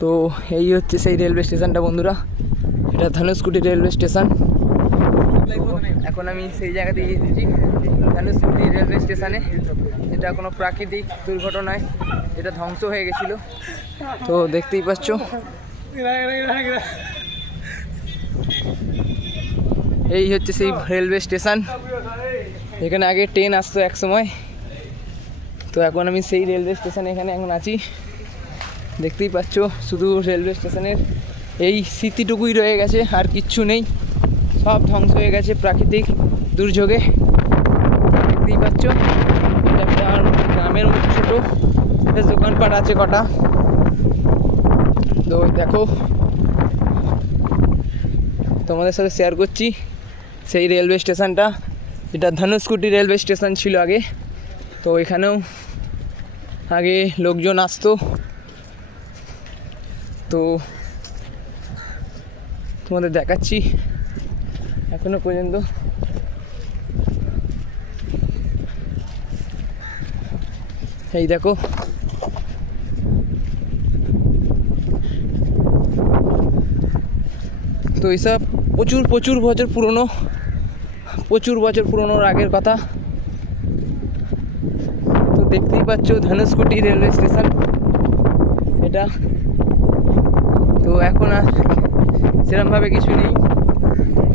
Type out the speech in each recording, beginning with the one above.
তো এই হচ্ছে সেই রেলওয়ে স্টেশনটা বন্ধুরা, এটা ধনুষকুটি রেলওয়ে স্টেশন। এখন আমি সেই জায়গাতেই এসেছি, ধনুষকুটি রেলওয়ে স্টেশনে। এটা কোনো প্রাকৃতিক দুর্ঘটনায় এটা ধ্বংস হয়ে গেছিলো, তো দেখতেই পাচ্ছ। এই হচ্ছে সেই রেলওয়ে স্টেশন, এখানে আগে ট্রেন আসতো এক সময়। তো এখন আমি সেই রেলওয়ে স্টেশনে এখানে এখন আছি, দেখতেই পাচ্ছ। শুধু রেলওয়ে স্টেশনের এই স্মৃতিটুকুই রয়ে গেছে, আর কিচ্ছু নেই, সব ধ্বংস হয়ে গেছে প্রাকৃতিক দুর্যোগে। দেখতেই পাচ্ছ, এটা একটা গ্রামের মধ্যে ছোটো বেশ দোকানপাট আছে কটা। তো দেখো, তোমাদের সাথে শেয়ার করছি সেই রেলওয়ে স্টেশনটা, এটা ধনুষকুটি রেলওয়ে স্টেশন ছিল আগে। তো এখানেও আগে লোকজন আসতো, তো তোমাদের দেখাচ্ছি এখনো পর্যন্ত। এই দেখো, তো এইসব প্রচুর বছর পুরনো আগের কথা। তো দেখতেই পাচ্ছ ধনুষকুটি রেলওয়ে স্টেশন এটা। তো এখন আর সেরকমভাবে কিছু নেই,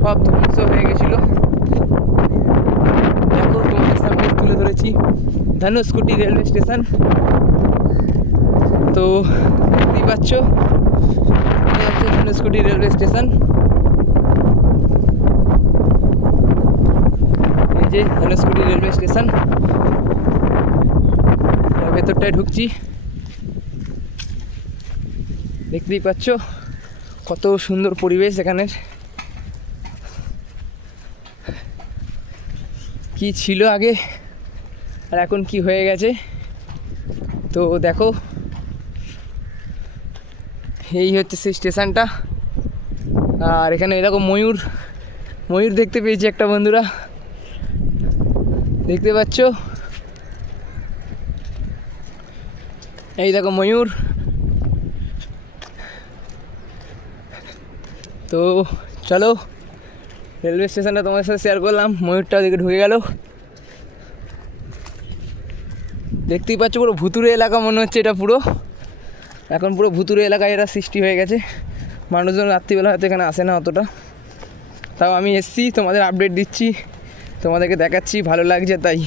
সব ধ্বংস হয়ে গেছিলো। দেখো, তোমাদের সামনে তুলে ধরেছি ধনুষকুটি রেলওয়ে স্টেশন। তো দেখতেই পাচ্ছ, এটা হচ্ছে ধনুষকুটি রেলওয়ে স্টেশন। এই যে ধনুষকুটি রেলওয়ে স্টেশন, ভেতরটায় ঢুকছি। দেখতেই পাচ্ছ কত সুন্দর পরিবেশ এখানের। কি ছিল আগে আর এখন কি হয়ে গেছে, তো দেখো। এই হচ্ছে সেই স্টেশনটা, আর এখানে দেখো ময়ূর দেখতে পেয়েছি একটা বন্ধুরা, দেখতে পাচ্ছ। এই দেখো ময়ূর। তো চলো, রেলওয়ে স্টেশনটা তোমার সাথে শেয়ার করলাম, ময়ূরটা ওদিকে ঢুকে গেল। দেখতেই পাচ্ছ পুরো ভুতুরে এলাকা মনে হচ্ছে এটা, এখন পুরো ভুতুরে এলাকায় এটা সৃষ্টি হয়ে গেছে। মানুষজন রাত্রিবেলা হয়তো এখানে আসে না অতটা, তাও আমি এসছি, তোমাদের আপডেট দিচ্ছি, তোমাদেরকে দেখাচ্ছি, ভালো লাগছে তাই।